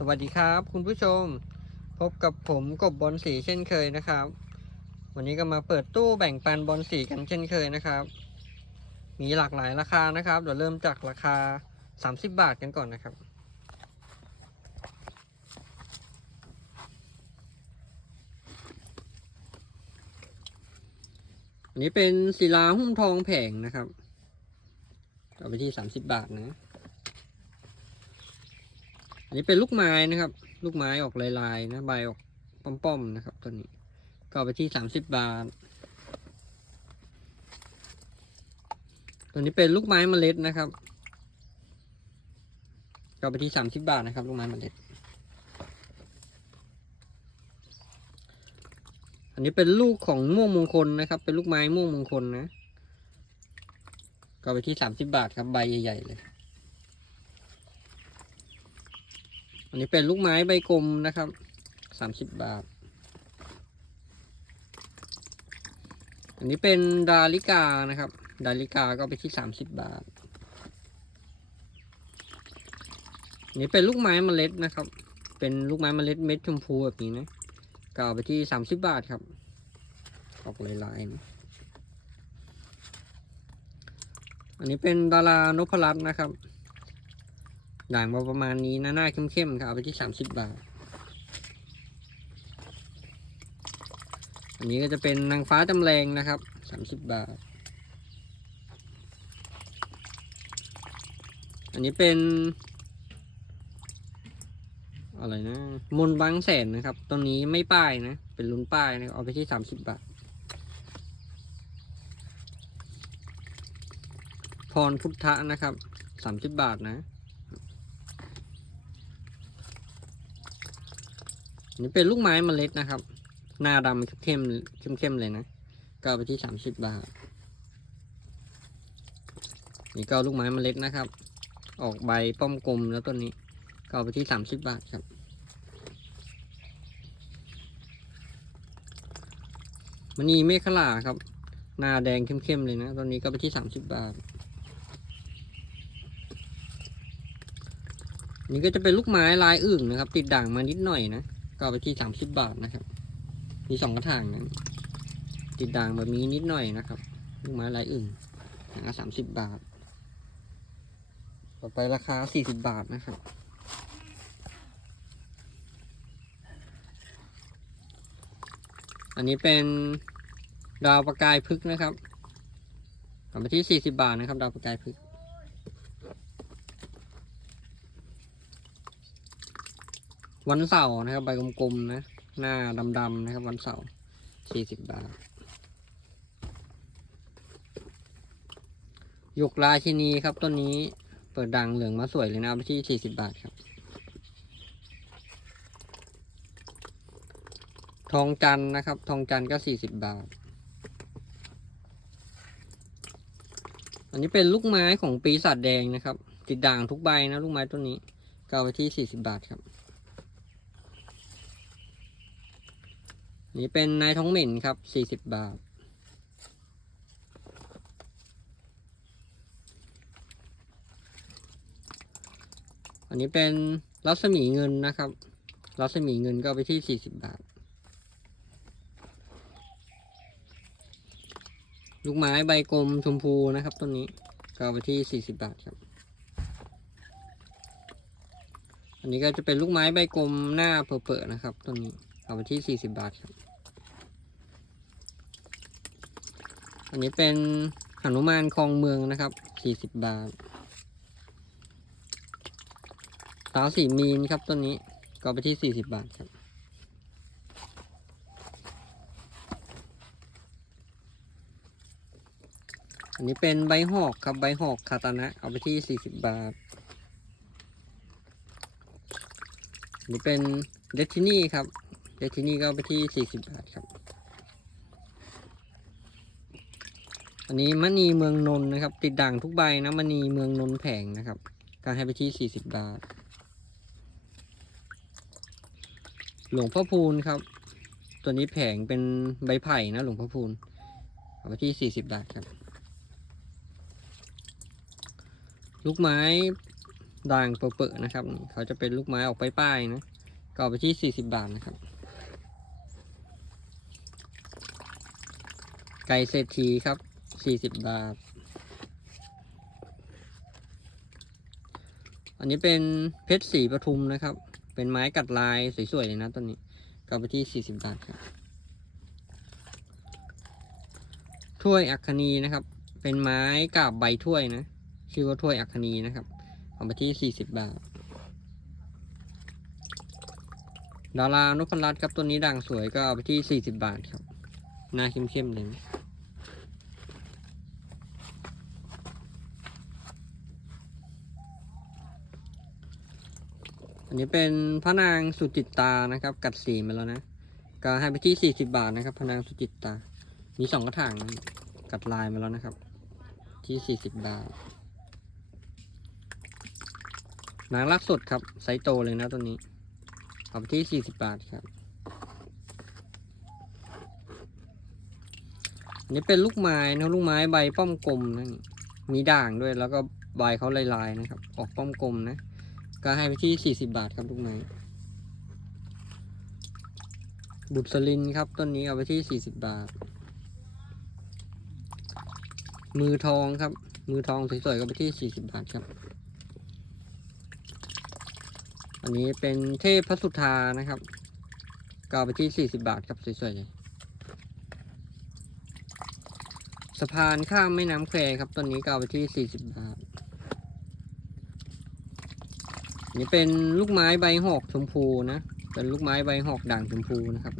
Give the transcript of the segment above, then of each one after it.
สวัสดีครับ คุณผู้ชมพบกับผมกบบอลสีเช่นเคยนะครับ วันนี้ก็มาเปิดตู้แบ่งปันบอลสีกันเช่นเคยนะครับ มีหลากหลายราคานะครับเดี๋ยวเริ่มจากราคา 30 บาทกันก่อนนะครับ อันนี้เป็นศิลาหุ้มทองแผงนะครับเอาไปที่ 30 บาทนะ นนี้เป็นลูกไม้นะครับ ลูกไม้ออกลายๆนะใบออกป้อมๆนะครับตัวนี้ก็ไปที่สามสิบบาท ตัวนี้เป็นลูกไม้เมล็ดนะครับก็ไปที่สามสิบบาทนะครับ ลูกไม้เมล็ด อันนี้เป็นลูกของม่วงมงคลนะครับ เป็นลูกไม้ม่วงมงคลนะ ก็ไปที่สามสิบบาทครับใบใหญ่ๆเลย อันนี้เป็นลูกไม้ใบกลมนะครับสามสิบบาท อันนี้เป็นดาลิกานะครับ ดาลิกาก็ไปที่สามสิบบาท อันนี้เป็นลูกไม้เมล็ดนะครับ เป็นลูกไม้เมล็ดเม็ดชมพูแบบนี้นะก็เอาไปที่สามสิบบาทครับ ออกลายๆนะอันนี้เป็นดารานพรัตน์นะครับ ด่างมาประมาณนี้นะหน้าเข้มๆครับเอาไปที่สามสิบบาท อันนี้ก็จะเป็นนางฟ้าจำแรงนะครับสามสิบบาท อันนี้เป็น อะไรนะมนบางแสนนะครับตัวนี้ไม่ป้ายนะ เป็นลุ้นป้ายนะเอาไปที่สามสิบบาทพรพุทธะนะครับสามสิบบาทนะ นี่เป็นลูกไม้เมล็ดนะครับ หน้าดำเข้มเข้มเข้มเลยนะก็ไปที่สามสิบบาท นี่ก็ลูกไม้เมล็ดนะครับ ออกใบป้อมกลมแล้วต้นนี้ก็ไปที่สามสิบบาทครับมันนีเมฆขลาครับ หน้าแดงเข้มๆเลยนะต้นนี้ก็ไปที่สามสิบบาท นี่ก็จะเป็นลูกไม้ลายอึ่งนะครับ ติดด่างมานิดหน่อยนะ ก็ไปที่สามสิบบาทนะครับ มีสองกระถางนะติดด่างแบบนี้นิดหน่อยนะครับลูกไม้ลายอื่นถังละสามสิบบาท ต่อไปราคาสี่สิบบาทนะครับอันนี้เป็นดาวประกายพึกษ์นะครับกลับไปที่สี่สิบาทนะครับ ดาวประกายพึก วันเสาร์นะครับ ใบกลมๆนะ หน้าดำๆนะครับ วันเสาร์สี่สิบบาทหยกราชินีครับต้นนี้เปิดดังเหลืองมาสวยเลยนะไปที่สี่สิบบาทครับ ทองจันนะครับ ทองจันก็สี่สิบบาท อันนี้เป็นลูกไม้ของปีศาจแดงนะครับ ติดด่างทุกใบนะ ลูกไม้ต้นนี้ก็ไปที่สี่สิบบาทครับ นี่เป็นนายท้องเหม็นครับสี่สิบบาท อันนี้เป็นรัศมีเงินนะครับ รัศมีเงินก็ไปที่สี่สิบบาท ลูกไม้ใบกลมชมพูนะครับต้นนี้ก็ไปที่สี่สิบบาทครับ อันนี้ก็จะเป็นลูกไม้ใบกลมหน้าเปื่อๆนะครับต้นนี้เอาไปที่สี่สิบบาทครับ อันนี้เป็นหนุมานคลองเมืองนะครับสี่สิบบาทสาวสีมีนครับต้นนี้ก็ไปที่สี่สิบบาทครับ อันนี้เป็นใบหอกครับใบหอกคาตานะ เอาไปที่สี่สิบบาทอันนี้เป็นเดทินี่ครับเดทินี่ก็ไปที่สี่สิบบาทครับ อันนี้มณีเมืองนนท์นะครับ ติดด่างทุกใบนะมณีเมืองนนท์แผงนะครับการให้ไปที่สี่สิบบาท หลวงพ่อพูนครับ ตัวนี้แผงเป็นใบไผ่นะ หลวงพ่อพูนเอาไปที่สี่สิบบาทครับ ลูกไม้ด่างเปอะๆนะครับ เขาจะเป็นลูกไม้ออกป้ายๆนะก็เอาไปที่40บาทนะครับไก่เศรษฐีครับ 40บบาท อันนี้เป็นเพชรสีปทุมนะครับ เป็นไม้กัดลายสวยๆเลยนะต้นนี้ก็เอาไปที่40บบาทครับถ้วยอัคคณีนะครับ เป็นไม้กาบใบถ้วยนะ ชื่อว่าถ้วยอัคคณีนะครับเอาไปที่40บบาท ดารานพรัตน์ครับตัวนี้ด่างสวยก็เอาไปที่40บาทครับหน้าเข้มๆเลยนะอั นี้เป็นพระนางสุจิตตานะครับ กัดสีมาแล้วนะก็ให้ไปที่ 40 บาทนะครับพระนางสุจิตตา มีสองกระถางนะกัดลายมาแล้วนะครับ ที่ 40 บาทนางรักสดครับไซส์โตเลยนะตัวนี้เอาไปที่ 40 บาทครับนนี้เป็นลูกไม้นะลูกไม้ใบป้อมกลมนะมีด่างด้วยแล้วก็ใบเขาลายๆนะครับ ออกป้อมกลมนะ ก็ให้ไปที่ 40 บาทครับลูกไม้บุตรสลินครับต้นนี้เอาไปที่ 40 บาท มือทองครับ มือทองสวยๆก็ไปที่ 40 บาทครับ อันนี้เป็นเทพพระสุธานะครับก็เอาไปที่ 40 บาทครับสวยๆเลยสะพานข้ามแม่น้ำแควครับต้นนี้ก็เอาไปที่ 40 บาท อั นนี้เป็นลูกไม้ใบหอกชมพูนะ เป็นลูกไม้ใบหอกด่างชมพูนะครับ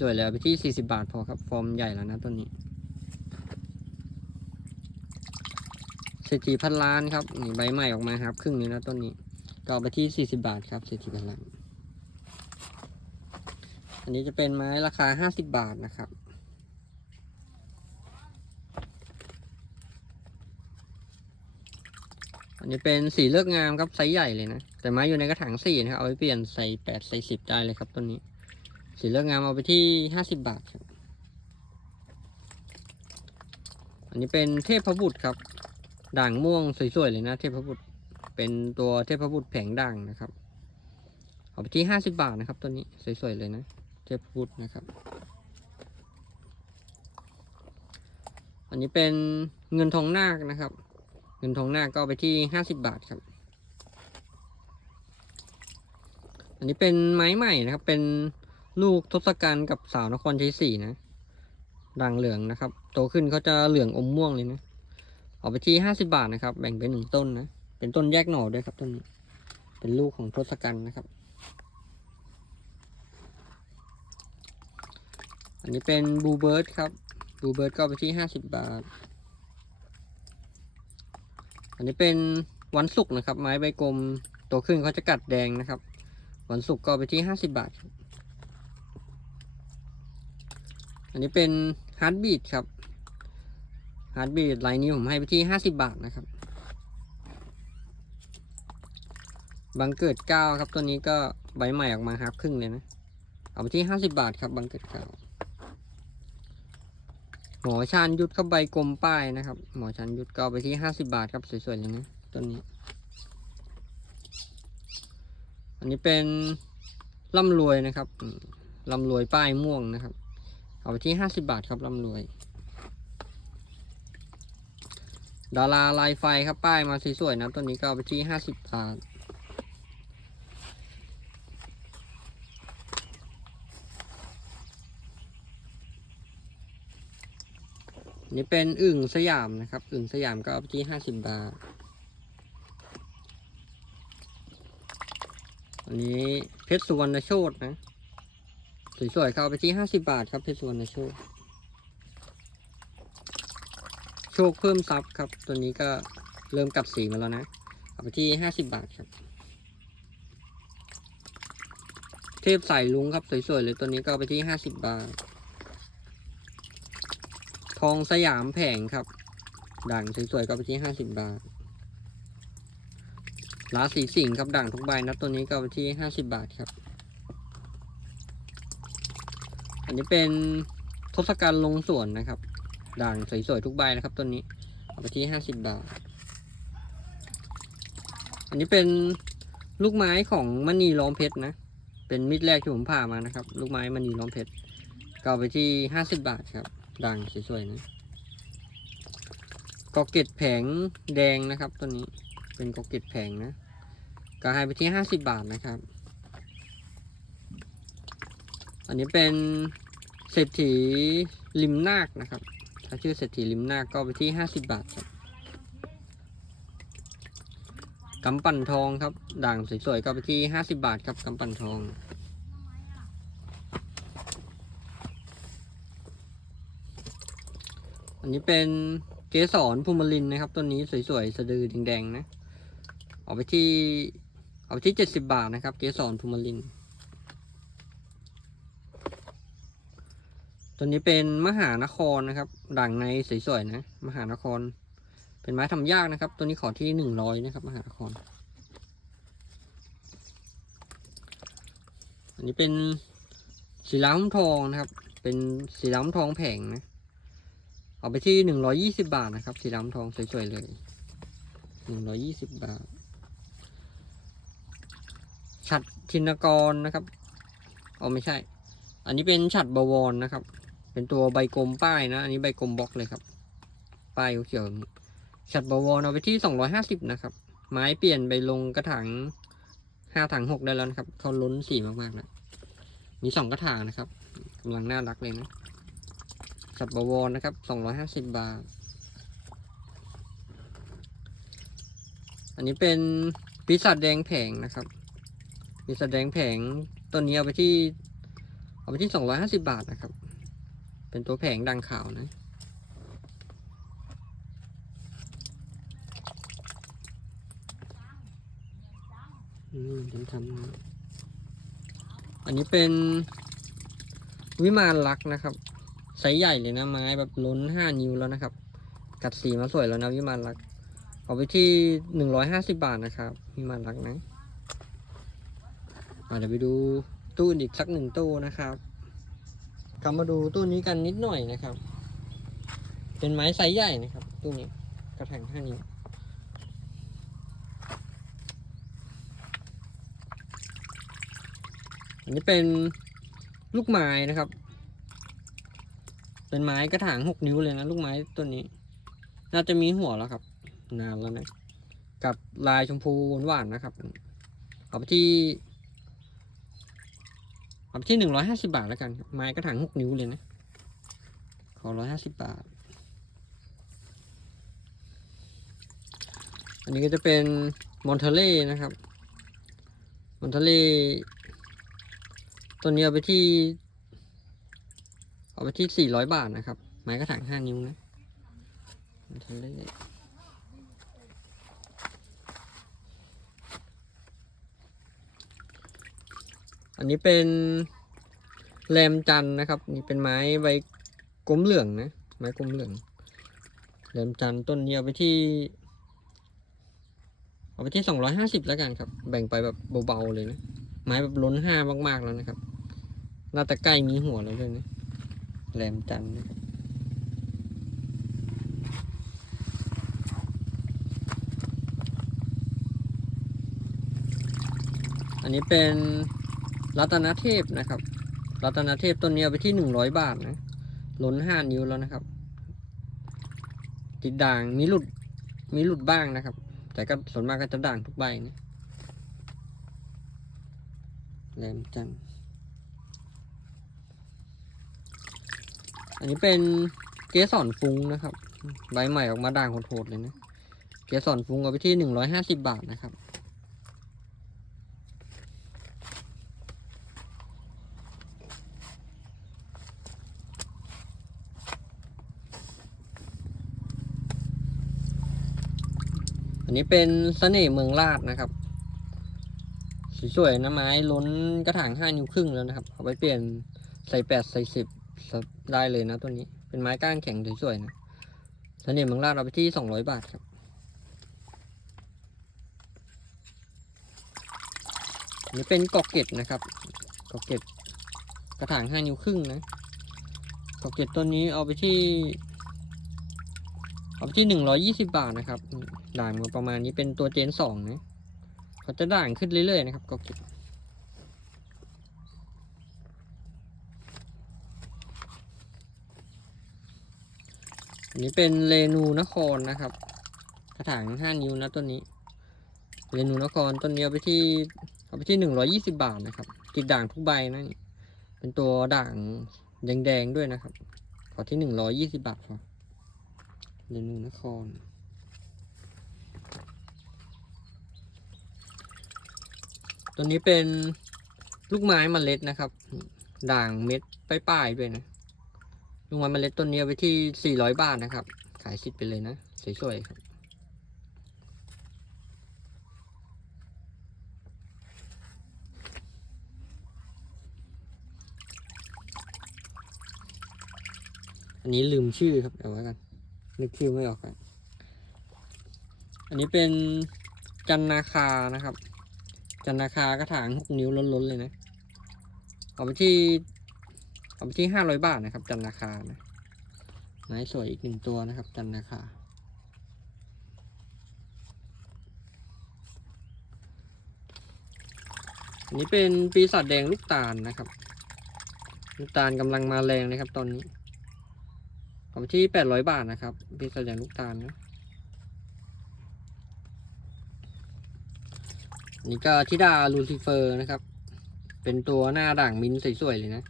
สวยๆเลยเอาไปที่ 40 บาทพอครับ ฟอร์มใหญ่แล้วนะต้นนี้เศรษฐีพันล้านครับนี่ใบใหม่ออกมาครับ ครึ่งนี้นะต้นนี้ ก็เอาไปที่ 40 บาทครับเศรษฐีพันล้าน อันนี้จะเป็นไม้ราคา 50 บาทนะครับ อันนี้เป็นสีเลือกงามครับไซส์ใหญ่เลยนะ แต่ไม้อยู่ในกระถางสี่นะครับเอาไปเปลี่ยนใส่แปดใส่สิบได้เลยครับต้นนี้ สีเลือกงามเอาไปที่50บาทครับอันนี้เป็นเทพบุตรครับ ด่างม่วงสวยๆเลยนะ เทพบุตรเป็นตัวเทพบุตรแผงด่างนะครับ เอาไปที่ห้าสิบาทนะครับตัวนี้สวยๆเลยนะ เทพบุตรนะครับ อันนี้เป็นเงินทองนาคนะครับ เงินทองหน้าก็ไปที่ห้าสิบบาทครับ อันนี้เป็นไม้ใหม่นะครับ เป็นลูกทศกัณฐ์กับสาวนครชัยศรีนะ ด่างเหลืองนะครับ โตขึ้นเขาจะเหลืองอมม่วงเลยนะเอาไปที่ห้าสิบาทนะครับ แบ่งเป็นหนึ่งต้นนะ เป็นต้นแยกหน่อด้วยครับต้นนี้ เป็นลูกของทศกัณฐ์นะครับ อันนี้เป็นบูเบิร์ดครับบูเบิร์ดก็ไปที่ห้าสิบบาท อันนี้เป็นวันศุกร์นะครับ ไม้ใบกลมโตขึ้นเขาจะกัดแดงนะครับ วันศุกร์ก็ไปที่ห้าสิบาท อันนี้เป็นฮาร์ดบีดครับฮาร์ดบีดลายนี้ผมให้ไปที่ห้าสิบาทนะครับบังเกิดเก้าครับตัวนี้ก็ใบใหม่ออกมาฮับครึ่งเลยนะ เอาไปที่ห้าสิบาทครับบังเกิดเก้า หมอชานยุทธครับใบกลมป้ายนะครับ หมอชานยุทธก็เอาไปที่ห้าสิบาทครับสวยๆเลยนะต้นนี้ อันนี้เป็นร่ำรวยนะครับร่ำรวยป้ายม่วงนะครับ เอาไปที่ห้าสิบาทครับร่ำรวย ดาราลายไฟครับป้ายมาสวยๆนะตัวนี้ก็เอาไปที่ห้าสิบบาท นี่เป็นอึ่งสยามนะครับ อึ่งสยามก็เอาไปที่ห้าสิบบาท อันนี้เพชรสุวรรณโชตนะสวยๆเขาเอาไปที่ห้าสิบบาทครับเพชรสุวรรณโชตโชคเพิ่มซับครับ ตัวนี้ก็เริ่มกัดสีมาแล้วนะ เอาไปที่ห้าสิบบาทครับ เทพใสายลุงครับสวยๆเลยตัวนี้ก็เอาไปที่ห้าสิบบาท ทองสยามแผงครับ ด่างสวยๆก็ไปที่ห้าสิบบาทลาสีสิงครับด่างทุกใบนะตัวนี้ก็ไปที่ห้าสิบบาทครับ อันนี้เป็นทศกัณฐ์ลงสวนนะครับ ด่างสวยๆทุกใบนะครับต้นนี้ เอาไปที่ห้าสิบบาท อันนี้เป็นลูกไม้ของมณีล้อมเพชรนะ เป็นมิดแรกที่ผมผ่ามานะครับ ลูกไม้มณีล้อมเพชรก็ไปที่ห้าสิบบาทครับ ด่างสวยๆนะกอเกตแผงแดงนะครับตัวนี้เป็นกอเกตแผงนะก็ให้ไปที่ห้าสิบบาทนะครับ อันนี้เป็นเศรษฐีริมนาคนะครับ ถ้าชื่อเศรษฐีริมนาคก็ไปที่ห้าสิบบาทครับกำปั่นทองครับ ด่างสวยๆก็ไปที่ห้าสิบบาทครับกำปั่นทอง อันนี้เป็นเกสรภูมิลินนะครับต้นนี้สวยๆสะดือแดงๆนะ เอาไปที่เอาไปที่เจ็ดสิบบาทนะครับ เกสรภูมิลิน ตัวนี้เป็นมหานครนะครับ ด่างในสวยๆนะ มหานคร เป็นไม้ทำยากนะครับ ตัวนี้ขอที่หนึ่งร้อยนะครับ มหานคร อันนี้เป็นสีล้ำทองนะครับ เป็นสีล้ำทองแผงนะ เอาไปที่หนึ่งร้อยี่สิบาทนะครับ สีล้ำทองสวยๆเลยหนึ่งร้อยี่สิบบาท ฉัดชินกรนะครับเอ๋อไม่ใช่ อันนี้เป็นฉัดบวรนะครับ เป็นตัวใบกลมป้ายนะ อันนี้ใบกลมบล็อกเลยครับ ป้ายเขียวฉัดบวรเอาไปที่สองร้อยห้าสิบนะครับ ไม้เปลี่ยนไปลงกระถางห้าถังหกได้แล้วครับเขาล้นสีมากๆแล้วมีสองกระถางนะครับกำลังน่ารักเลยนะ ฉัดบวรนะครับสองร้อยห้าสิบบาท อันนี้เป็นปีศาจแดงแผงนะครับปีศาจแดงแผงต้นนี้เอาไปที่ เอาไปที่สองร้อยห้าสิบาทนะครับ เป็นตัวแผงดังขาวนะอืมทำทำนะอันนี้เป็นวิมานลักนะครับ ไซส์ใหญ่เลยนะไม้แบบล้นห้านิ้วแล้วนะครับ กัดสีมาสวยแล้วนะวิมานลักเอาไปที่หนึ่งร้อยห้าสิบาทนะครับวิมานลักนะเดี๋ยวไปดูตู้อีกสักหนึ่งตู้นะครับกลับมาดูตู้นี้กันนิดหน่อยนะครับ เป็นไม้ไซส์ใหญ่นะครับ ตู้นี้กระถางห้านิ้วอันนี้เป็นลูกไม้นะครับ เป็นไม้กระถางหกนิ้วเลยนะ ลูกไม้ต้นนี้ น่าจะมีหัวแล้วครับ นานแล้วนะ กับลายชมพูหวานๆนะครับเอาไปที่เอาไปที่หนึ่งร้อยห้าสิบาทแล้วกัน ไม้กระถางหกนิ้วเลยนะ ขอร้อยห้าสิบบาท อันนี้ก็จะเป็นมอนเทเล่นะครับ มอนเทเล่ตัวนี้เอาไปที่ เอาไปที่สี่ร้อยบาทนะครับ ไม้กระถางห้านิ้วนะทะเลอันนี้เป็นแรมจันนะครับ นี่เป็นไม้ใบกลมเหลืองนะ ไม้กลมเหลือง แรมจันต้นนี้เอาไปที่ เอาไปที่สองร้อยห้าสิบแล้วกันครับ แบ่งไปแบบเบาๆเลยนะ ไม้แบบล้นห้ามากๆแล้วนะครับ น่าจะใกล้มีหัวแล้วด้วยนะ แหลมจันทร์นะครับอันนี้เป็นรัตนเทพนะครับ รัตนเทพต้นนี้เอาไปที่หนึ่งร้อยบาทนะล้นห้านิ้วแล้วนะครับ ติดด่างมีหลุดมีหลุดบ้างนะครับ แต่ก็ส่วนมากก็จะด่างทุกใบนะแหลมจันทร์ อันนี้เป็นเกสรฟุ้งนะครับ ใบใหม่ออกมาด่างโหดๆเลยนะ เกสรฟุ้งเอาไปที่หนึ่งร้อยห้าสิบบาทนะครับอันนี้เป็นเสน่ห์เมืองลาดนะครับ สวยๆนะไม้ล้นกระถางห้านิ้วครึ่งแล้วนะครับ เอาไปเปลี่ยนใส่แปดใส่สิบ ได้เลยนะตัวนี้ เป็นไม้ก้านแข็งสวยๆนะเสน่ห์มืองลาดเอาไปที่สองร้อยบาทครับนนี้เป็นกอกเก็ตนะครับ กอกเก็ตกระถางห้านิ้วครึ่งนะ กอกเก็ตตัวนี้เอาไปที่ เอาไปที่หนึ่งร้อยี่สิบาทนะครับ ด่างมาประมาณนี้เป็นตัวเจนสองนะเขาจะด่างขึ้นเรื่อยๆนะครับก็เก็บ อันนี้เป็นเรนูนครนะครับ กระถางห้านิ้วนะต้นนี้ เรนูนครต้นนี้เอาไปที่เอาไปที่หนึ่งร้อยี่สิบาทนะครับ ติดด่างทุกใบนะนี่เป็นตัวด่างแดงๆด้วยนะครับ ขอที่หนึ่งร้อยี่สิบาทพอเรนูนครตัวนี้เป็นลูกไม้มเมล็ดนะครับ ด่างเม็ดป้ายๆด้วยนะ ลูกไม้มเมล็ดต้นนี้เอาไปที่ 400 บาทนะครับ ขายสิทไปเลยนะสวยๆครับอันนี้ลืมชื่อครับเดี๋ยวไว้กันนึกชื่อไม่ออกครับอันนี้เป็นจันนาคานะครับ จันนาคากระถางหกนิ้วล้นๆเลยนะเอาไปที่ เอาไปที่ห้าร้อยบาทนะครับ จันนาคานะไม้สวยอีกหนึ่งตัวนะครับ จันนาคาอันนี้เป็นปีศาจแดงลูกตาลนะครับ ลูกตาลกำลังมาแรงนะครับ ตอนนี้เอาไปที่แปดร้อยบาทนะครับ ปีศาจแดงลูกตาลนะนี่ก็ทิดาลูซิเฟอร์นะครับ เป็นตัวหน้าด่างมินสวยๆเลยนะ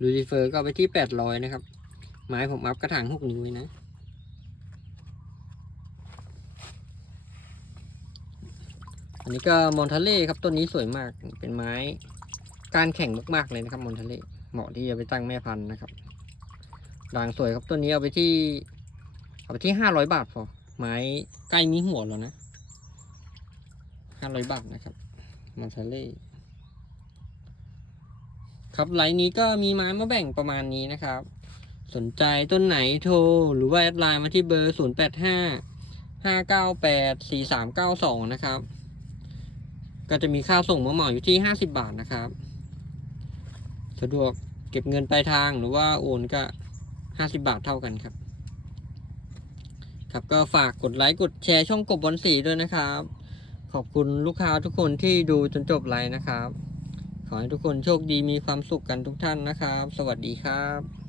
ลูซิเฟอร์ก็ไปที่แปดร้อยนะครับ ไม้ผมอัพกระถางหกนิ้วเลยนะ อันนี้ก็มอนทาเล่ครับต้นนี้สวยมากเป็นไม้การแข่งมากๆเลยนะครับมอนทาเล่เหมาะที่จะไปตั้งแม่พันธุ์นะครับด่างสวยครับต้นนี้เอาไปที่ เอาไปที่ห้าร้อยบาทพอไม้ใกล้มีหัวแล้วนะห้าร้อยบาทนะครับมาทาเล่ ครับไลน์นี้ก็มีไม้มาแบ่งประมาณนี้นะครับ สนใจต้นไหนโทร หรือว่าแอดไลน์มาที่เบอร์ 0 8 5 5 9 8 4 3 9 2 นะครับ ก็จะมีค่าส่งมาเหมาอยู่ที่ 50 บาทนะครับ สะดวกเก็บเงินปลายทางหรือว่าโอนก็ 50 บาทเท่ากันครับ ครับก็ฝากกดไลค์กดแชร์ช่องกบบอลสีด้วยนะครับ ขอบคุณลูกค้าทุกคนที่ดูจนจบไลน์นะครับ ขอให้ทุกคนโชคดีมีความสุขกันทุกท่านนะครับ สวัสดีครับ